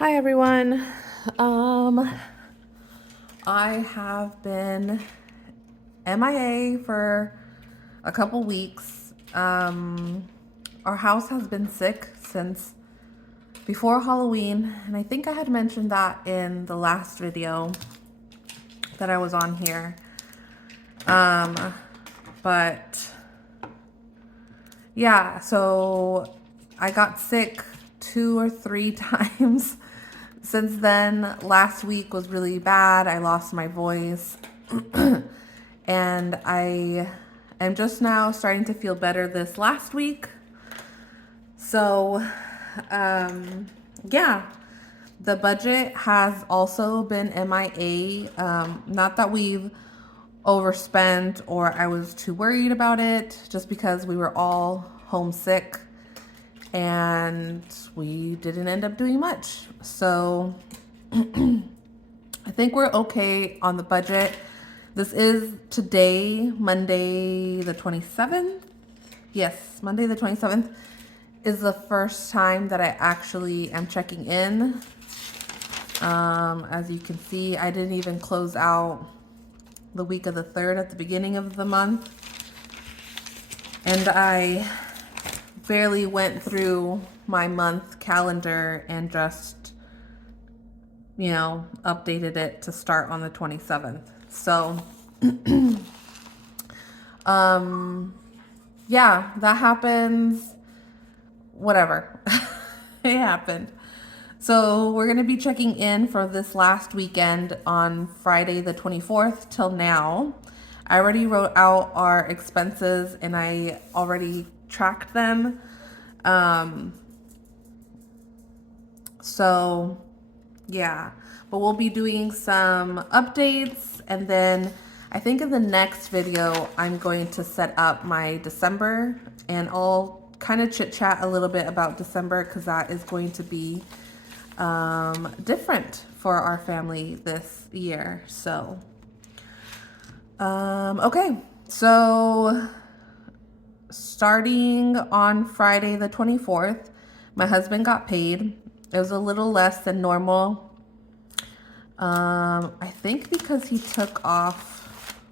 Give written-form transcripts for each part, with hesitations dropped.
Hi everyone. I have been MIA for a couple weeks. Our house has been sick since before Halloween, and I think I had mentioned that in the last video that I was on here. But yeah, so I got sick 2 or 3 times. Since then. Last week was really bad. I lost my voice. And I am just now starting to feel better this last week. So, yeah, the budget has also been MIA. Not that we've overspent or I was too worried about it, just because we were all homesick and we didn't end up doing much. So I think we're okay on the budget. This is today, Monday the 27th. Yes, Monday the 27th is the first time that I actually am checking in. As you can see, I didn't even close out the week of the 3rd at the beginning of the month. And I barely went through my month calendar and just, updated it to start on the 27th. So, yeah, that happens. Whatever. It happened. So we're going to be checking in for this last weekend on Friday the 24th till now. I already wrote out our expenses and I already tracked them. So yeah, but we'll be doing some updates, and then I think in the next video I'm going to set up my December, and I'll kind of chit chat a little bit about December because that is going to be different for our family this year. So okay, so starting on Friday the 24th, my husband got paid. It was a little less than normal. I think because he took off,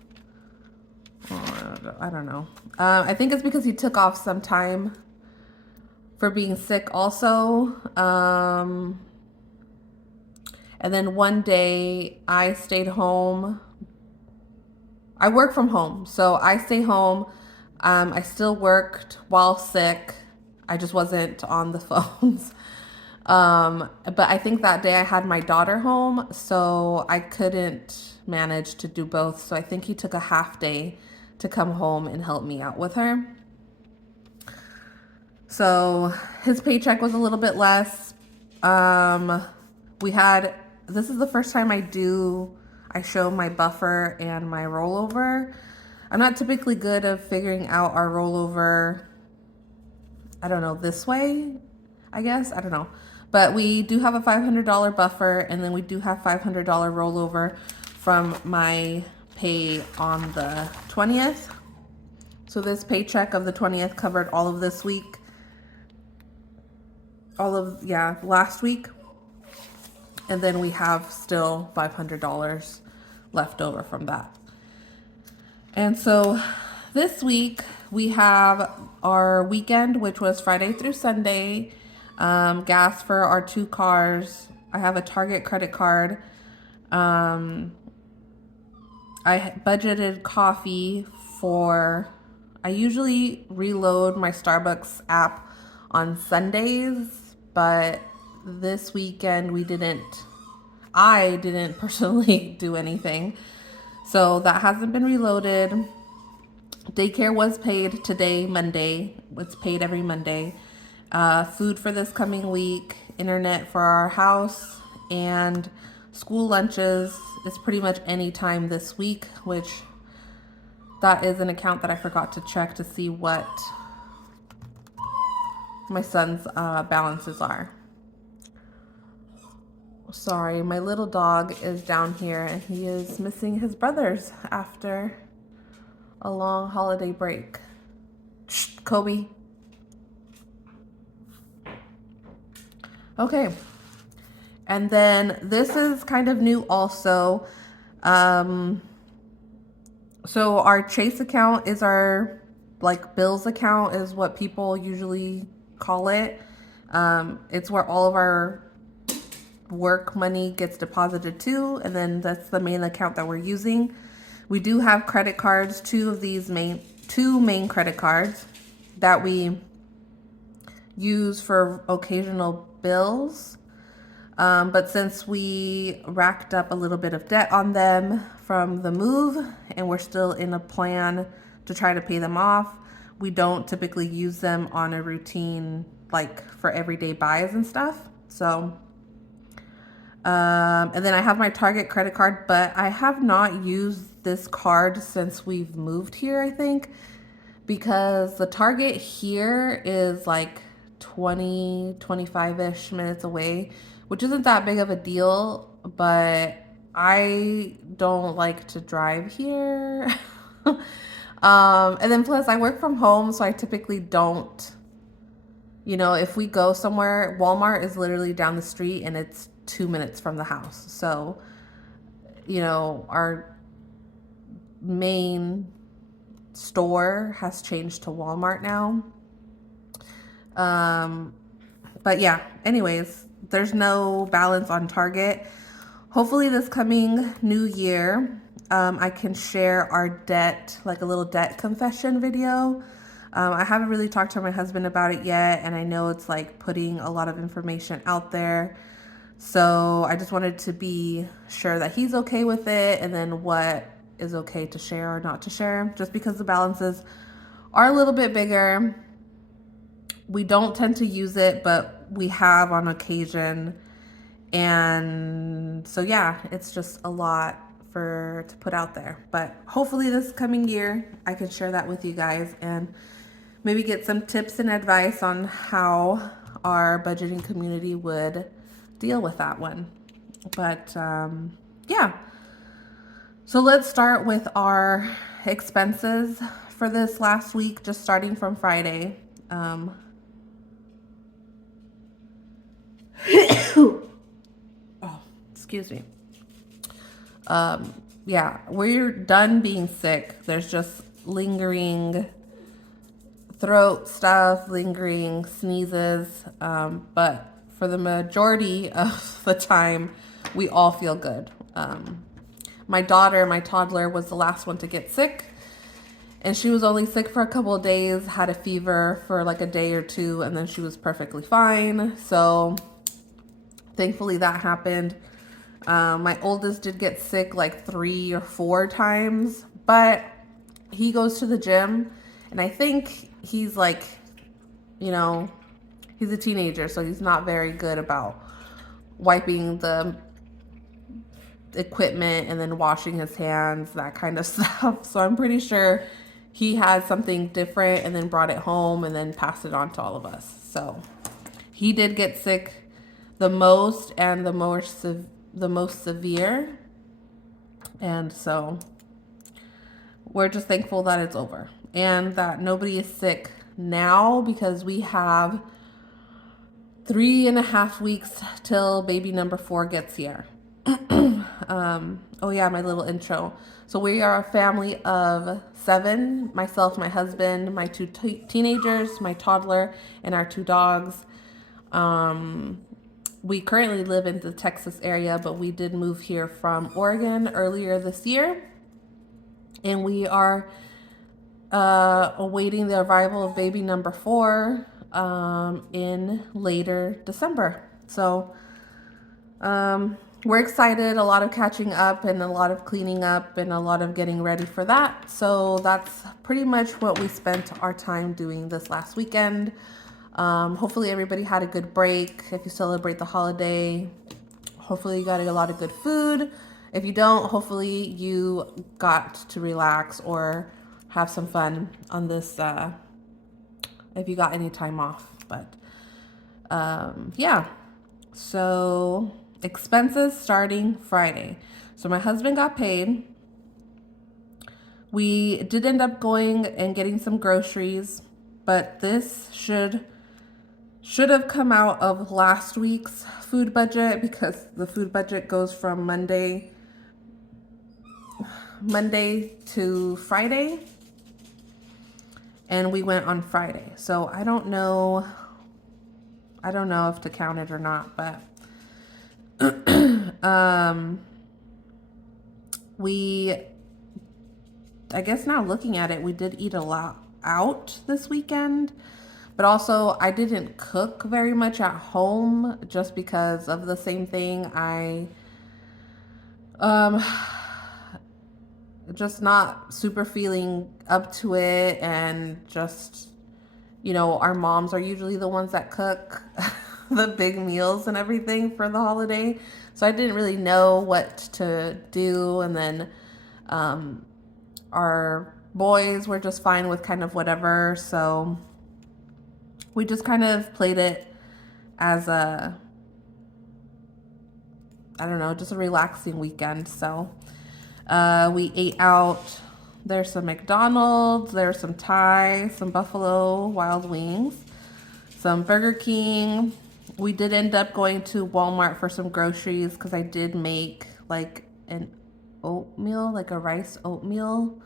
I don't know. I think it's because he took off some time for being sick also. And then one day I stayed home. I work from home, so I stay home. I still worked while sick. I just wasn't on the phones. But I think that day I had my daughter home, so I couldn't manage to do both. So I think he took a half day to come home and help me out with her. So his paycheck was a little bit less. This is the first time I show my buffer and my rollover. I'm not typically good at figuring out our rollover, I don't know, this way, I guess. I don't know. But we do have a $500 buffer, and then we do have $500 rollover from my pay on the 20th. So this paycheck of the 20th covered all of this week. Last week. And then we have still $500 left over from that. And so this week we have our weekend, which was Friday through Sunday. Gas for our 2 cars. I have a Target credit card. I budgeted coffee I usually reload my Starbucks app on Sundays, but this weekend I didn't personally do anything. So that hasn't been reloaded. Daycare was paid today, Monday. It's paid every Monday. Food for this coming week, internet for our house, and school lunches is pretty much any time this week, which that is an account that I forgot to check to see what my son's balances are. Sorry, my little dog is down here and he is missing his brothers after a long holiday break. Shh, Kobe. Okay. And then this is kind of new also. Um, so our Chase account is our like bills account is what people usually call it. It's where all of our work money gets deposited to, and then that's the main account that we're using. We do have credit cards, two main credit cards that we use for occasional bills. But since we racked up a little bit of debt on them from the move and we're still in a plan to try to pay them off, we don't typically use them on a routine like for everyday buys and stuff. So, and then I have my Target credit card, but I have not used this card since we've moved here, I think, because the Target here is like 25-ish minutes away, which isn't that big of a deal, but I don't like to drive here. And then plus I work from home, so I typically don't, if we go somewhere, Walmart is literally down the street and it's 2 minutes from the house. So, our main store has changed to Walmart now. But yeah, anyways, there's no balance on Target. Hopefully this coming new year, I can share our debt, like a little debt confession video. I haven't really talked to my husband about it yet, and I know it's like putting a lot of information out there. So I just wanted to be sure that he's okay with it, and then what is okay to share or not to share, just because the balances are a little bit bigger. We don't tend to use it, but we have on occasion. And so yeah, it's just a lot to put out there. But hopefully this coming year, I can share that with you guys and maybe get some tips and advice on how our budgeting community would deal with that one. But yeah, so let's start with our expenses for this last week, just starting from Friday. Oh, excuse me. Yeah, we're done being sick. There's just lingering throat stuff, lingering sneezes. But for the majority of the time, we all feel good. My daughter, my toddler, was the last one to get sick. And she was only sick for a couple of days, had a fever for like a day or two, and then she was perfectly fine. So thankfully that happened. My oldest did get sick like 3 or 4 times, but he goes to the gym, and I think he's like, he's a teenager, so he's not very good about wiping the equipment and then washing his hands, that kind of stuff. So I'm pretty sure he had something different and then brought it home and then passed it on to all of us. So he did get sick the most and the most severe. And so we're just thankful that it's over and that nobody is sick now, because we have 3.5 weeks till baby number 4 gets here. Oh yeah, my little intro. So we are a family of 7, myself, my husband, my 2 teenagers, my toddler, and our 2 dogs. We currently live in the Texas area, but we did move here from Oregon earlier this year. And we are awaiting the arrival of baby number 4 in later December. So we're excited, a lot of catching up and a lot of cleaning up and a lot of getting ready for that. So that's pretty much what we spent our time doing this last weekend. Hopefully everybody had a good break. If you celebrate the holiday, hopefully you got a lot of good food. If you don't, hopefully you got to relax or have some fun on this, if you got any time off. But yeah, so expenses starting Friday. So my husband got paid. We did end up going and getting some groceries, but this should should have come out of last week's food budget because the food budget goes from Monday to Friday, and we went on Friday. So I don't know if to count it or not, but we, I guess now looking at it, we did eat a lot out this weekend, but also I didn't cook very much at home just because of the same thing. I just not super feeling up to it, and just, our moms are usually the ones that cook the big meals and everything for the holiday. So I didn't really know what to do. And then our boys were just fine with kind of whatever. So we just kind of played it as just a relaxing weekend. So we ate out. There's some McDonald's, there's some Thai, some Buffalo Wild Wings, some Burger King. We did end up going to Walmart for some groceries because I did make like an oatmeal, like a rice oatmeal.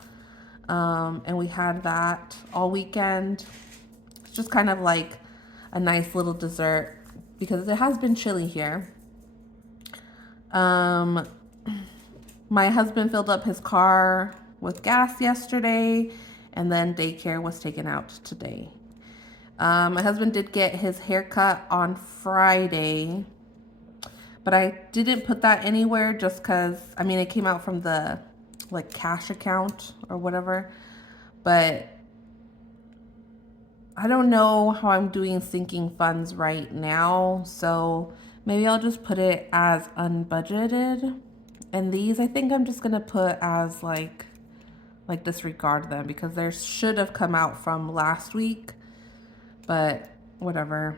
And we had that all weekend. It's just kind of like a nice little dessert because it has been chilly here. My husband filled up his car with gas yesterday, and then daycare was taken out today. My husband did get his haircut on Friday, but I didn't put that anywhere just because, it came out from the cash account or whatever, but I don't know how I'm doing sinking funds right now, so maybe I'll just put it as unbudgeted. And these, I think I'm just gonna put as like disregard them because they should have come out from last week, but whatever.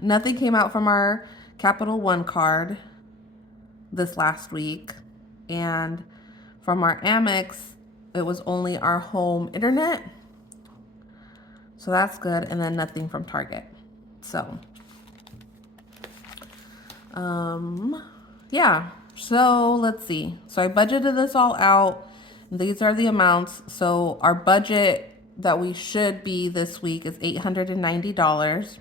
Nothing came out from our Capital One card this last week, and from our Amex, it was only our home internet, so that's good. And then nothing from Target. So yeah, so let's see. So I budgeted this all out. These are the amounts. So our budget that we should be this week is $890.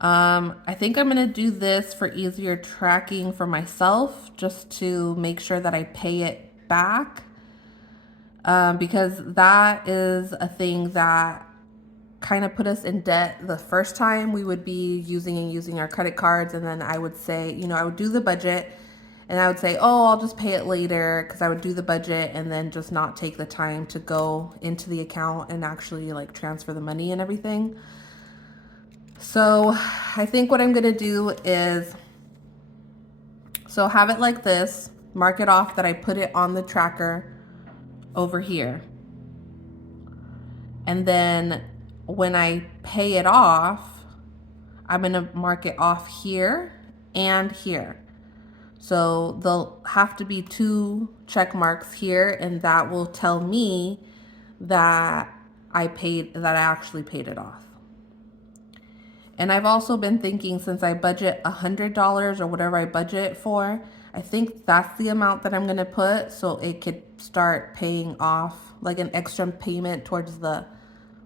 I think I'm gonna do this for easier tracking for myself, just to make sure that I pay it back, because that is a thing that kind of put us in debt the first time. We would be using our credit cards, and then I would say, I would do the budget and I would say, oh, I'll just pay it later, because I would do the budget and then just not take the time to go into the account and actually transfer the money and everything. So I think what I'm gonna do is, have it like this, mark it off that I put it on the tracker over here, and then when I pay it off, I'm gonna mark it off here and here. So there'll have to be 2 check marks here, and that will tell me that I actually paid it off. And I've also been thinking, since I budget $100 or whatever I budget for, I think that's the amount that I'm gonna put, so it could start paying off, like an extra payment towards the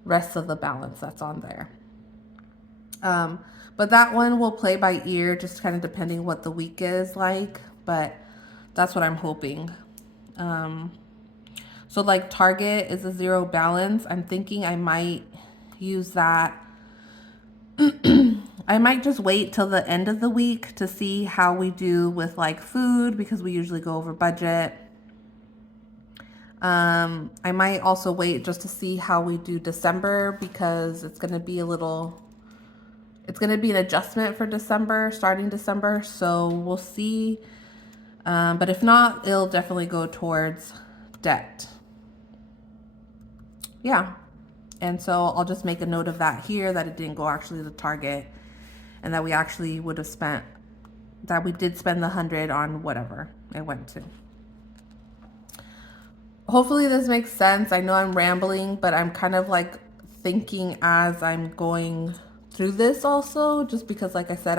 rest of the balance that's on there. But that one will play by ear, just kind of depending what the week is like, but that's what I'm hoping. So Target is a 0 balance. I'm thinking I might use that. I might just wait till the end of the week to see how we do with food, because we usually go over budget. I might also wait just to see how we do December, because it's going to be an adjustment for December, starting December. So we'll see. But if not, it'll definitely go towards debt. Yeah. And so I'll just make a note of that here, that it didn't go actually to Target, and that we actually would have that we did spend the 100 on whatever it went to. Hopefully this makes sense. I know I'm rambling, but I'm kind of thinking as I'm going through this also, just because, like I said,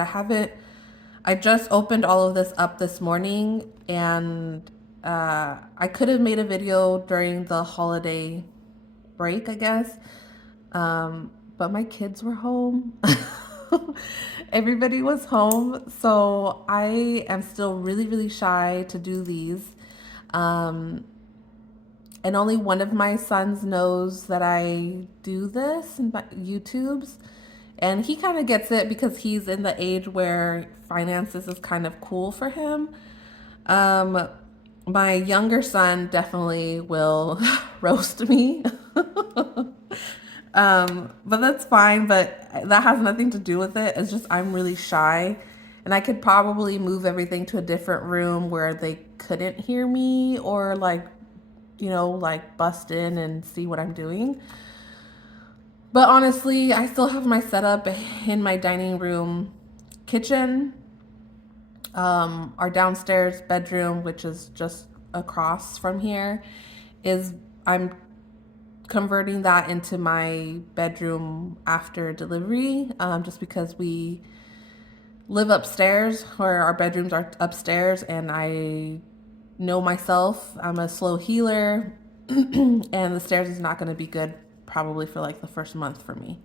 I just opened all of this up this morning, and I could have made a video during the holiday break, I guess. But my kids were home. Everybody was home. So I am still really, really shy to do these. Um, and only one of my sons knows that I do this in my YouTubes. And he kind of gets it because he's in the age where finances is kind of cool for him. Um, my younger son definitely will roast me. But that's fine, but that has nothing to do with it. It's just I'm really shy, and I could probably move everything to a different room where they couldn't hear me or like, like bust in and see what I'm doing. But honestly, I still have my setup in my dining room kitchen. Our downstairs bedroom, which is just across from here, is I'm converting that into my bedroom after delivery, just because we live upstairs, where our bedrooms are upstairs, and I know myself, I'm a slow healer, and the stairs is not going to be good probably for like the first month for me.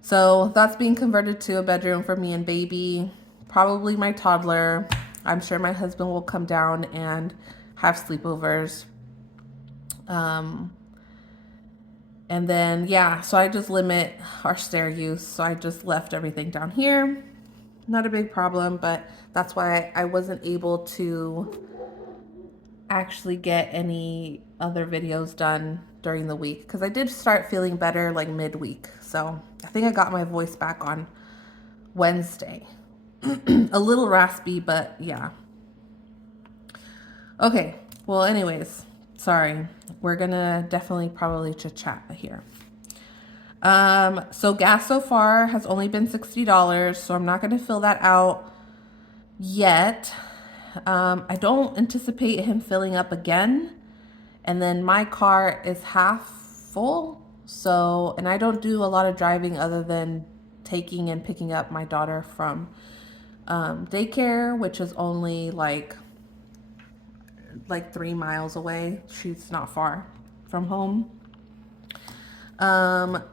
So that's being converted to a bedroom for me and baby, probably my toddler. I'm sure my husband will come down and have sleepovers. And then, yeah, so I just limit our stair use. So I just left everything down here. Not a big problem, but that's why I wasn't able to actually get any other videos done during the week, because I did start feeling better like midweek. So I think I got my voice back on Wednesday. A little raspy, but yeah. Okay, well, anyways, sorry. We're gonna definitely probably chit chat here. So gas so far has only been $60, so I'm not gonna fill that out yet. I don't anticipate him filling up again. And then my car is half full. So, and I don't do a lot of driving other than taking and picking up my daughter from daycare, which is only like 3 miles away. She's not far from home.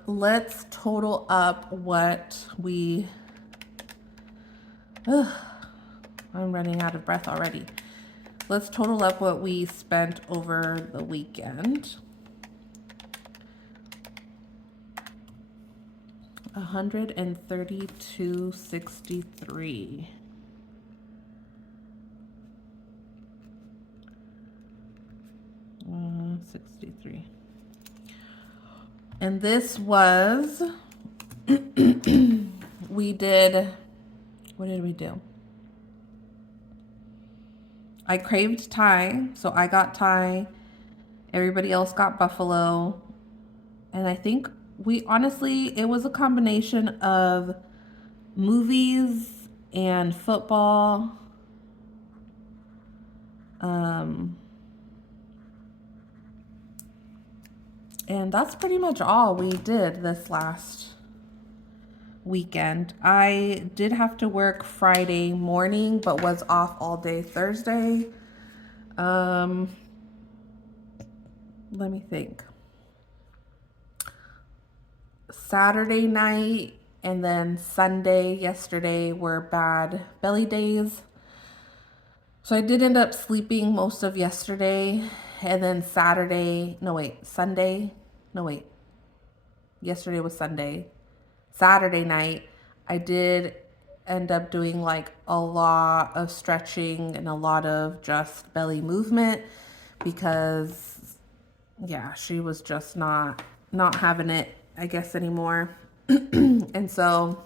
Let's total up what we, I'm running out of breath already. Let's total up what we spent over the weekend. $132.63. 63. And this was, we did, what did we do? I craved Thai, so I got Thai. Everybody else got buffalo. And I think it was a combination of movies and football. And that's pretty much all we did this last weekend. I did have to work Friday morning, but was off all day Thursday. Let me think. Saturday night and then Sunday yesterday were bad belly days. So I did end up sleeping most of yesterday, and then Sunday. Yesterday was Sunday. Saturday night, I did end up doing like a lot of stretching and a lot of just belly movement, because yeah, she was just not having it, I guess, anymore. And so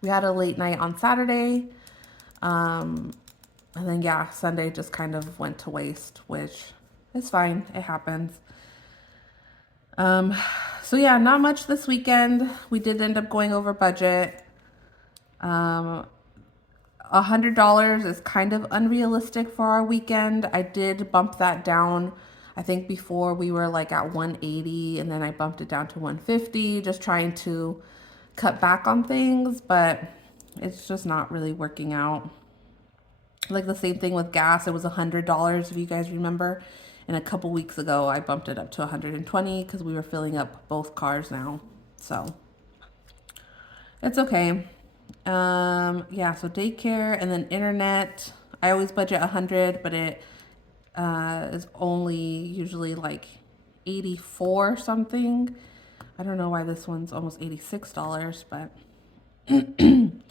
we had a late night on Saturday. And then, yeah, Sunday just kind of went to waste, which is fine. It happens. So yeah, not much this weekend. We did end up going over budget. $100 is kind of unrealistic for our weekend. I did bump that down I think before we were like at 180 and then I bumped it down to 150, just trying to cut back on things, but it's just not really working out. Like the same thing with gas, it was $100 if you guys remember. And a couple weeks ago, I bumped it up to 120 because we were filling up both cars now. So it's okay. Yeah, so daycare and then internet. I always budget 100, but it is only usually like 84 something. I don't know why this one's almost $86, but and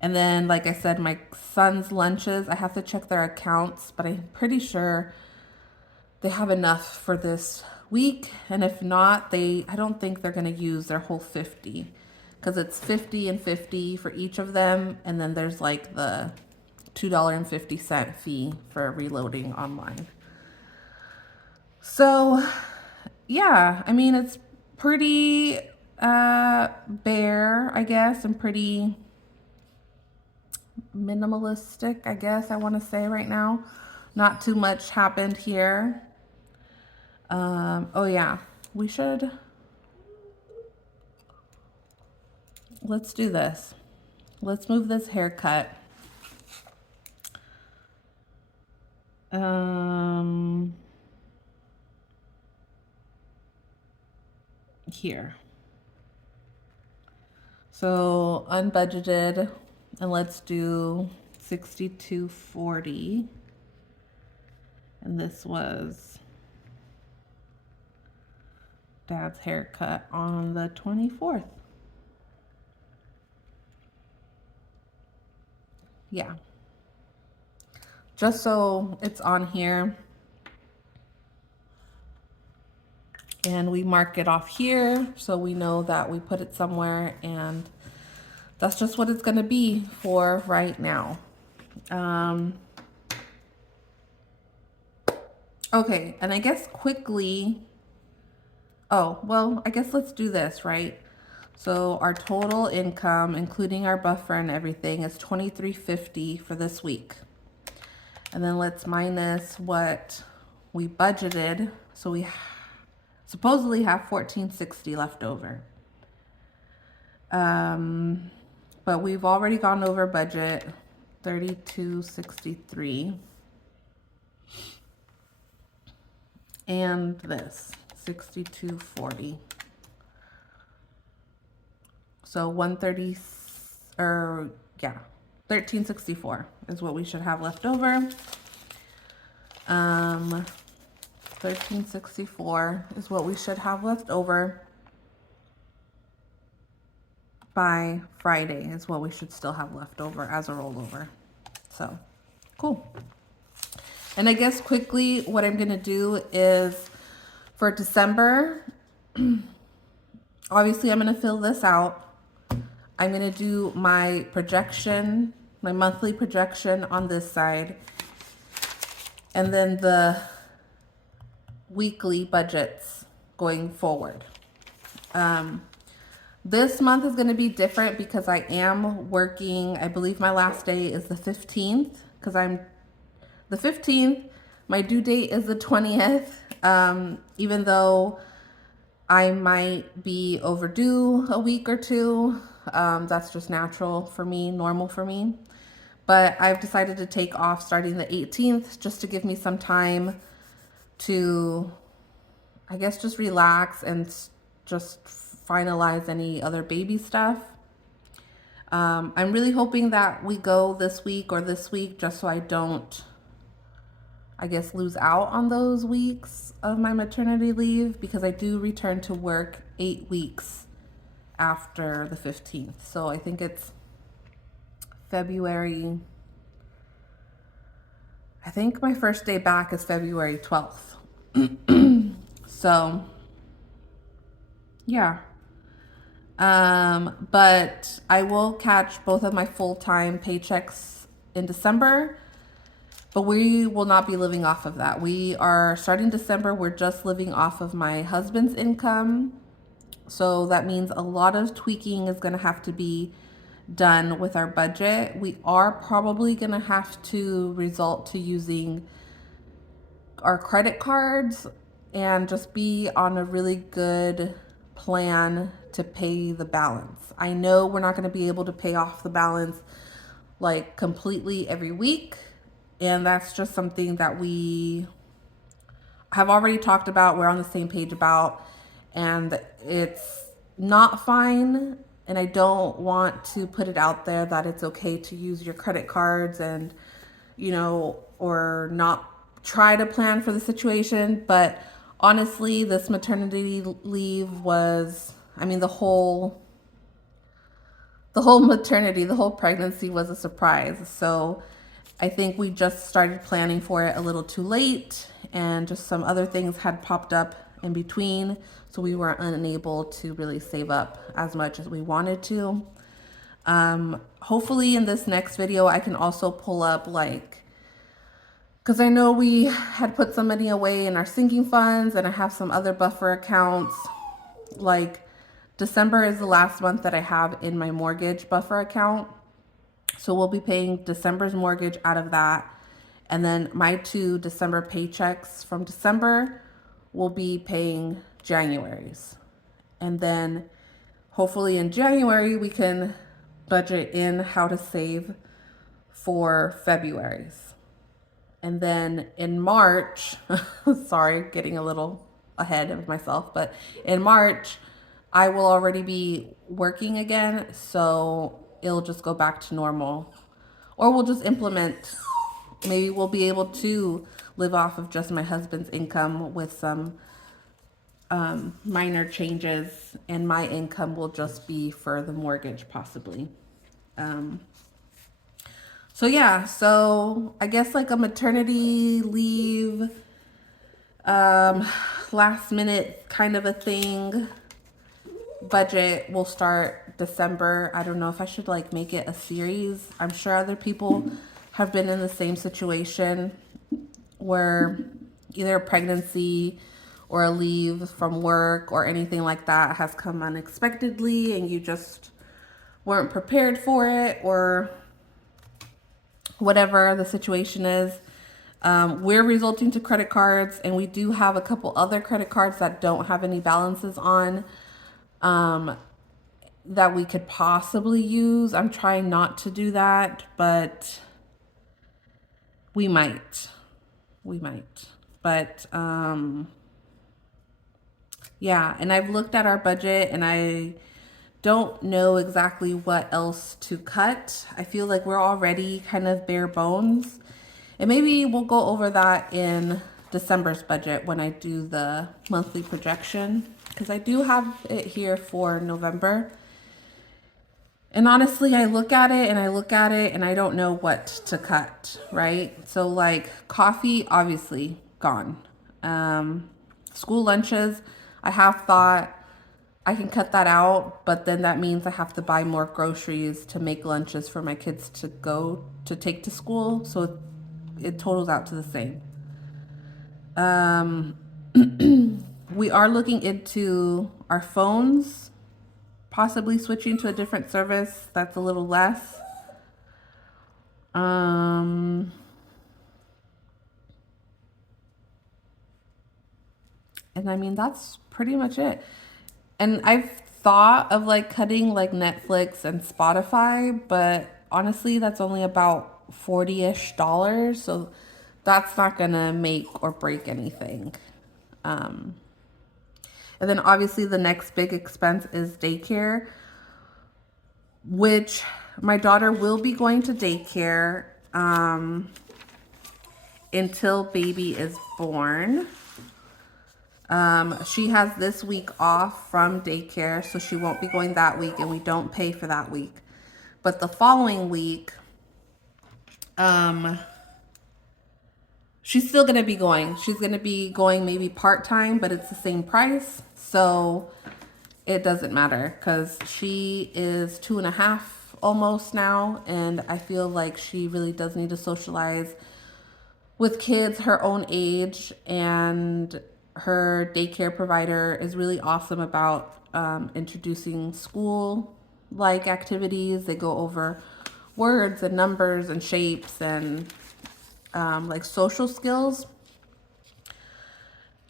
then like I said, my son's lunches, I have to check their accounts, but I'm pretty sure they have enough for this week, and if not, I don't think they're going to use their whole 50 because it's 50 and 50 for each of them, and then there's like the $2.50 fee for reloading online. So yeah, I mean, it's pretty bare, I guess, and pretty minimalistic, I guess I want to say right now. Not too much happened here. Oh yeah, let's do this. Let's move this haircut. Here. So unbudgeted, and let's do 62.40. And this was Dad's haircut on the 24th. Yeah. Just so it's on here. And we mark it off here so we know that we put it somewhere, and that's just what it's going to be for right now. Okay, and I guess quickly, oh, well, I guess let's do this, right? So our total income, including our buffer and everything, is $23.50 for this week. And then let's minus what we budgeted. So we supposedly have $14.60 left over. But we've already gone over budget, $32.63. And this, $62.40. So 130, or yeah, $13.64 is what we should have left over. $13.64 is what we should have left over by Friday, is what we should still have left over as a rollover. So cool. And I guess quickly what I'm gonna do is for December, obviously I'm gonna fill this out. I'm gonna do my projection, my monthly projection on this side, and then the weekly budgets going forward. This month is going to be different because I am working. I believe my last day is the 15th because I'm the 15th. My due date is the 20th. Even though I might be overdue a week or two, that's just natural for me, normal for me. But I've decided to take off starting the 18th just to give me some time to, I guess, just relax and just finalize any other baby stuff. I'm really hoping that we go this week or this week just so I don't, I guess, lose out on those weeks of my maternity leave, because I do return to work 8 weeks after the 15th. So I think it's February. I think my first day back is February 12th. So yeah. But I will catch both of my full-time paychecks in December, but we will not be living off of that. We are starting December, we're just living off of my husband's income. So that means a lot of tweaking is going to have to be done with our budget. We are probably going to have to resort to using our credit cards and just be on a really good plan to pay the balance. I know we're not going to be able to pay off the balance like completely every week, and that's just something that we have already talked about, we're on the same page about, and it's not fine. And I don't want to put it out there that it's okay to use your credit cards and, or not try to plan for the situation. But honestly, this maternity leave was, I mean, the whole maternity, the whole pregnancy was a surprise. So I think we just started planning for it a little too late, and just some other things had popped up in between. So we were unable to really save up as much as we wanted to. Hopefully in this next video, I can also pull up because I know we had put some money away in our sinking funds, and I have some other buffer accounts. Like December is the last month that I have in my mortgage buffer account. So we'll be paying December's mortgage out of that. And then my 2 December paychecks from December will be paying January's. And then hopefully in January, we can budget in how to save for February's. And then in March, sorry, getting a little ahead of myself, but in March, I will already be working again. So it'll just go back to normal. Or we'll just implement, maybe we'll be able to live off of just my husband's income with some minor changes, and my income will just be for the mortgage possibly. So yeah, so I guess like a maternity leave, last minute kind of a thing. Budget will start December. I don't know if I should like make it a series. I'm sure other people have been in the same situation where either a pregnancy or a leave from work or anything like that has come unexpectedly and you just weren't prepared for it, or whatever the situation is. We're resulting to credit cards, and we do have a couple other credit cards that don't have any balances on, that we could possibly use. I'm trying not to do that, but we might. But yeah, and I've looked at our budget and I don't know exactly what else to cut. I feel like we're already kind of bare bones. And maybe we'll go over that in December's budget when I do the monthly projection, because I do have it here for November. And honestly, I look at it and I don't know what to cut, right? So like coffee, obviously gone. School lunches, I have thought I can cut that out, but then that means I have to buy more groceries to make lunches for my kids to take to school. So it totals out to the same. We are looking into our phones, possibly switching to a different service that's a little less. And I mean, that's pretty much it. And I've thought of like cutting like Netflix and Spotify, but honestly, that's only about $40-ish. So that's not gonna make or break anything. And then obviously the next big expense is daycare, which my daughter will be going to daycare until baby is born. She has this week off from daycare, so she won't be going that week, and we don't pay for that week. But the following week, she's still going to be going. She's going to be going maybe part-time, but it's the same price. So it doesn't matter because she is 2.5 almost now. And I feel like she really does need to socialize with kids her own age, and her daycare provider is really awesome about introducing school-like activities. They go over words and numbers and shapes and like social skills.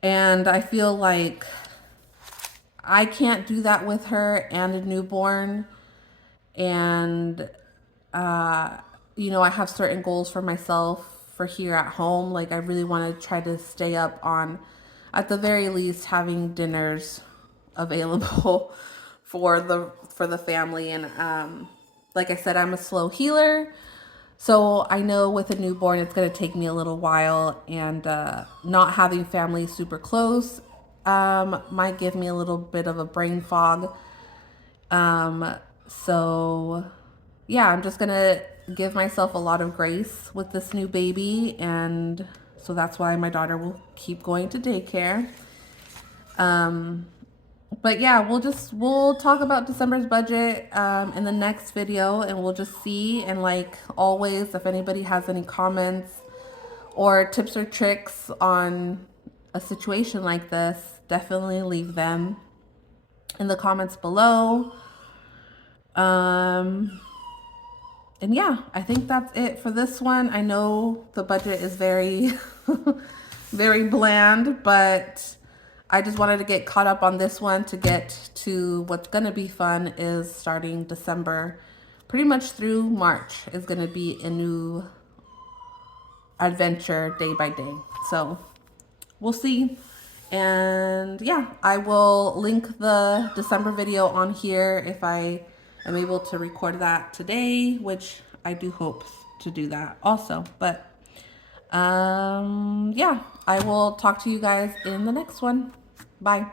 And I feel like I can't do that with her and a newborn. And, you know, I have certain goals for myself for here at home. Like, I really want to try to stay up on, at the very least, having dinners available for the family. And like I said, I'm a slow healer. So I know with a newborn, it's going to take me a little while, and not having family super close might give me a little bit of a brain fog. So yeah, I'm just going to give myself a lot of grace with this new baby. And so that's why my daughter will keep going to daycare. But yeah, we'll talk about December's budget in the next video, and we'll just see. And like always, if anybody has any comments or tips or tricks on a situation like this, definitely leave them in the comments below. And yeah, I think that's it for this one. I know the budget is very, very bland, but I just wanted to get caught up on this one to get to what's going to be fun is starting December. Pretty much through March is going to be a new adventure day by day. So we'll see. And yeah, I will link the December video on here if I am able to record that today, which I do hope to do that also. But yeah, I will talk to you guys in the next one. Bye.